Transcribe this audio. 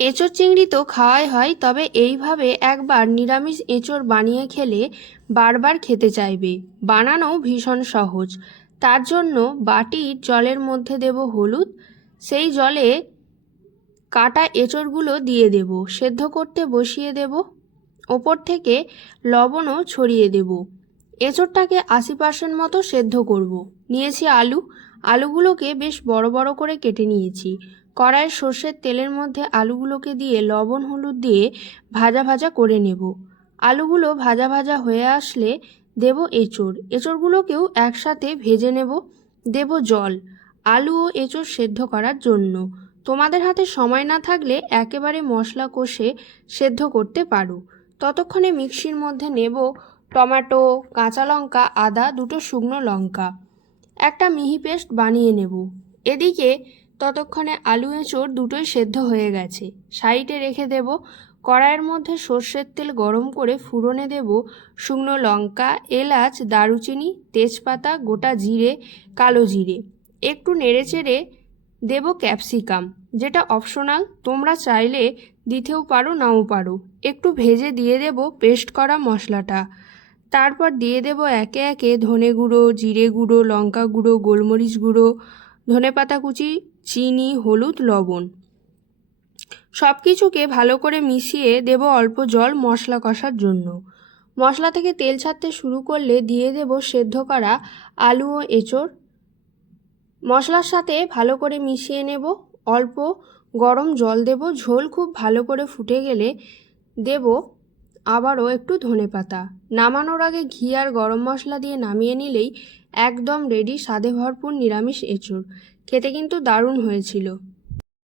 এঁচোড় চিংড়ি তো খাওয়াই হয়, তবে এইভাবে একবার নিরামিষ এঁচোড় বানিয়ে খেলে বারবার খেতে চাইবে। বানানো ভীষণ সহজ। তার জন্য বাটির জলের মধ্যে দেব হলুদ, সেই জলে কাটা এঁচোড়গুলো দিয়ে দেব, সেদ্ধ করতে বসিয়ে দেব। ওপর থেকে লবণও ছড়িয়ে দেব। এঁচোড়টাকে 80% মতো সেদ্ধ করব। নিয়েছি আলু, আলুগুলোকে বেশ বড় বড় করে কেটে নিয়েছি। কড়াইয়ে সর্ষের তেলের মধ্যে আলুগুলোকে দিয়ে লবণ হলুদ দিয়ে ভাজা ভাজা করে নেব। আলুগুলো ভাজা ভাজা হয়ে আসলে দেব এঁচোড়, এঁচোড়গুলোকেও একসাথে ভেজে নেব। দেব জল আলু ও এঁচোড় সেদ্ধ করার জন্য। তোমাদের হাতে সময় না থাকলে একেবারে মশলা কষে সেদ্ধ করতে পারো। ততক্ষণে মিক্সির মধ্যে নেব টমেটো, কাঁচা লঙ্কা, আদা, দুটো শুকনো লঙ্কা, একটা মিহি পেস্ট বানিয়ে নেব। এদিকে ততক্ষণে আলু এঁচোড় দুটোই সেদ্ধ হয়ে গেছে, সাইডে রেখে দেব। কড়াইয়ের মধ্যে সর্ষের তেল গরম করে ফুরনে দেব শুকনো লঙ্কা, এলাচ, দারুচিনি, তেজপাতা, গোটা জিরে, কালো জিরে। একটু নেড়েচেড়ে দেব ক্যাপসিকাম, যেটা অপশনাল, তোমরা চাইলে দিতেও পারো নাও পারো। একটু ভেজে দিয়ে দেব পেস্ট করা মশলাটা। তারপর দিয়ে দেব একে একে ধনে গুঁড়ো, জিরে গুঁড়ো, লঙ্কা গুঁড়ো, গোলমরিচ গুঁড়ো, ধনেপাতা কুচি, চিনি, হলুদ, লবণ। সব কিছুকে ভালো করে মিশিয়ে দেব অল্প জল মশলা কষার জন্য। মশলা থেকে তেল ছাড়তে শুরু করলে দিয়ে দেব সেদ্ধ করা আলু ও এঁচোড়। মশলার সাথে ভালো করে মিশিয়ে নেব। অল্প গরম জল দেব। ঝোল খুব ভালো করে ফুটে গেলে দেব আবারও একটু ধনেপাতা। নামানোর আগে ঘি আর গরম মশলা দিয়ে নামিয়ে নিলেই একদম রেডি স্বাদে ভরপুর নিরামিষ এঁচোড়। খেতে কিন্তু দারুণ হয়েছিল।